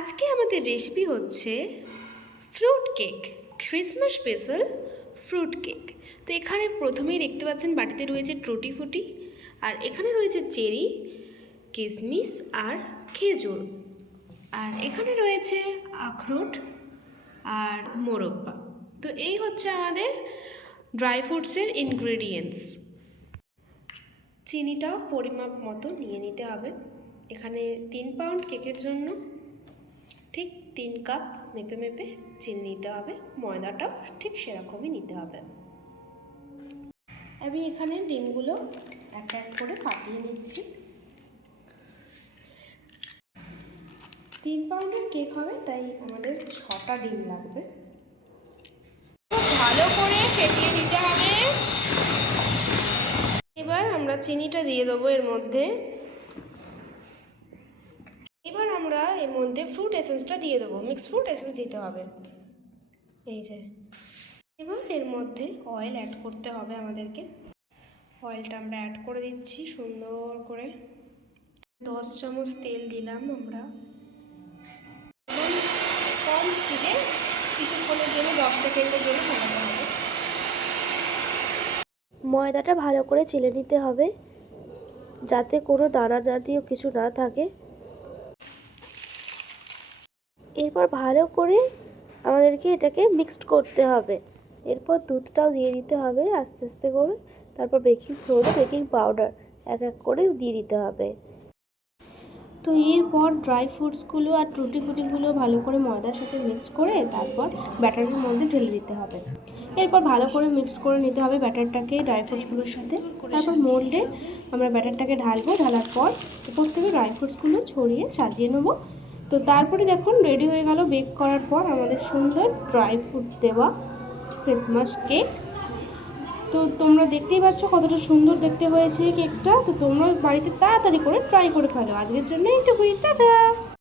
আজকে আমাদের রেসিপি হচ্ছে fruit cake, Christmas special fruit cake. তো এখানে প্রথমেই দেখতে পাচ্ছেন বাটিতে রয়েছে টুটি ফুটি, আর এখানে রয়েছে চেরি, কিশমিশ আর খেজুর, আর এখানে রয়েছে আখরোট আর মোরব্বা। তো এই হচ্ছে আমাদের ড্রাই ফ্রুটসের ইনগ্রেডিয়েন্টস। চিনিটাও পরিমাপ মতো নিয়ে নিতে হবে। এখানে 3 পাউন্ড কেকের জন্য ঠিক 3 কাপ মেপে মেপে চিনি নিতে হবে। ময়দাটাও ঠিক সেরকমই নিতে হবে। আমি এখানে ডিমগুলো এক এক করে ফাটিয়ে নিচ্ছি। 3 পাউন্ডের কেক হবে, তাই আমাদের 6টা ডিম লাগবে। ভালো করে ফেটিয়ে নিতে হবে। এবার আমরা চিনিটা দিয়ে দেবো এর মধ্যে। এবার আমরা এর মধ্যে ফ্রুট এসেন্সটা দিয়ে দেবো। মিক্স ফ্রুট এসেন্স দিতে হবে। এই যে এবার এর মধ্যে অয়েল অ্যাড করতে হবে আমাদেরকে। অয়েলটা আমরা অ্যাড করে দিচ্ছি সুন্দর করে। 10 চামচ তেল দিলাম আমরা। কম স্পিডে কিছুক্ষণের জন্য 10 সেকেন্ডের জন্য ফোটাতে হবে। ময়দাটা ভালো করে চেলে নিতে হবে যাতে কোনো দানা জাতীয় কিছু না থাকে। এরপর ভালো করে আমাদেরকে এটাকে মিক্সড করতে হবে। এরপর দুধটাও দিয়ে দিতে হবে আস্তে আস্তে করে। তারপর বেকিং সোডা, বেকিং পাউডার এক এক করে দিয়ে দিতে হবে। তো এরপর ড্রাই ফ্রুটসগুলো আর টুটি ফুটিগুলো ভালো করে ময়দার সাথে মিক্স করে তারপর ব্যাটারের মধ্যে ঢেলে দিতে হবে। এরপর ভালো করে মিক্সড করে নিতে হবে ব্যাটারটাকে ড্রাই ফ্রুটসগুলোর সাথে। তারপর মোল্ডে আমরা ব্যাটারটাকে ঢালবো। ঢালার পর উপর থেকে ড্রাই ফ্রুটসগুলো ছড়িয়ে সাজিয়ে নেবো। তো তারপরে দেখুন রেডি হয়ে গেল বেক করার পর আমাদের সুন্দর ড্রাই ফ্রুট দেওয়া ক্রিসমাস কেক। তো তোমরা দেখতেই পাচ্ছ কতটা সুন্দর দেখতে হয়েছে কেকটা। তো তোমরা বাড়িতে তাড়াতাড়ি করে ট্রাই করে ফেলো। আজকের জন্য এইটুকুই, টাটা।